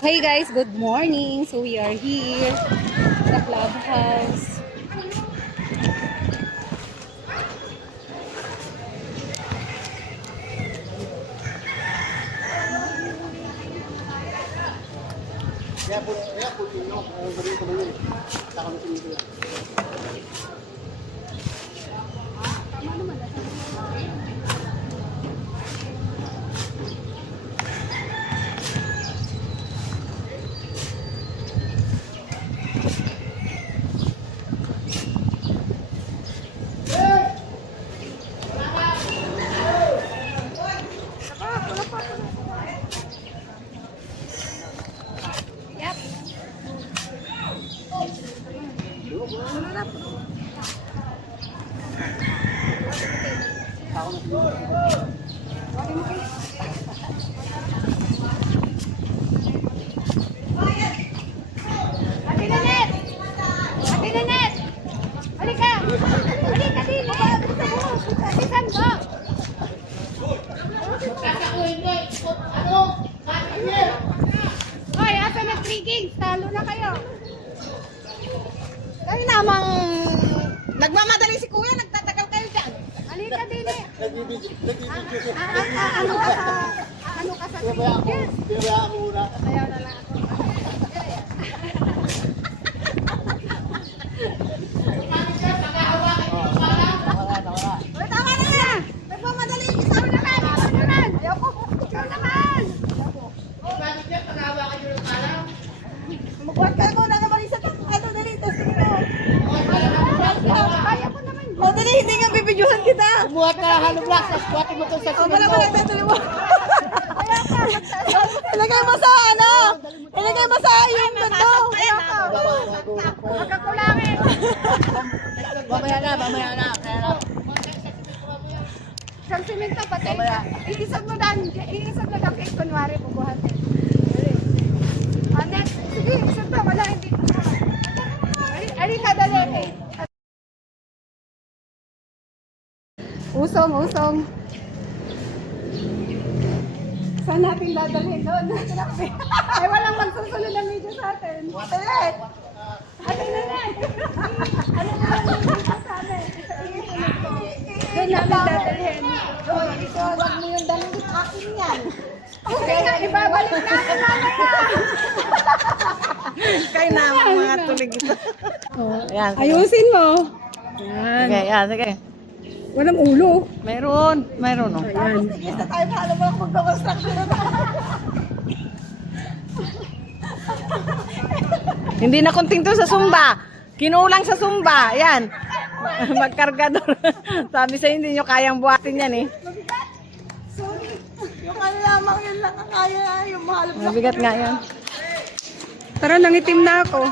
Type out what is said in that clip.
Hey guys, good morning. So we are here sa clubhouse. Hoy, asa na 3 kings? Talo na kayo. Kaya namang nagmamadali si kuya, nagtatagal kayo dyan. Halika din eh. Ano ka sa 3 kings? Sayaw na lang ako. Uy, tama na yan! Nagmamadali yung isa. Ikaw naman! Ayoko! Ikaw naman! Magbuhat kayo muna naman isa to. Ano, dali, tapos tingin mo. Kaya ko naman. O, dali, hindi nga bibidyohan kita. Buhat ka halo black, tapos buhatin mo ito sa O, wala mo nagtatuloy mo. Ilagay mo sa ano? Ilagay mo sa yung bando. Magkakulangin. Mamaya na. Kaya lang. Isang simento pati. Iisag mo dan. Iisag mo dan kay kunwari bubuhatin. Anet, sige, isag to. Wala, hindi. Ari ka dali. Usong. Saan natin dadalhin doon? Ay, walang magsusunod ng video sa atin. Dali. Atin na na. Ano na lang yung video sa amin? Doon namin dadalhin. Hoy, ito, wag mo yung dalhin. Akin yan. Okay nga, ibabalik natin mamaya. Kaya naman mga tulig ito. Ayan. Ayusin mo. Yan. Sige, yan, sige. Walang ulo. Mayroon. Oh. Ayan. Sige, sa tayo paano mo lang mag-construction na Hindi na kunting to sa Zumba. Kinulang sa Zumba. Yan. Magkargador. Sabi sa hindi nyo kayang buhatin yan eh. Sorry. Yung ano lamang yun lang ang kaya. Yung mahal. Mabigat nga yan. Tara, nangitim na ako.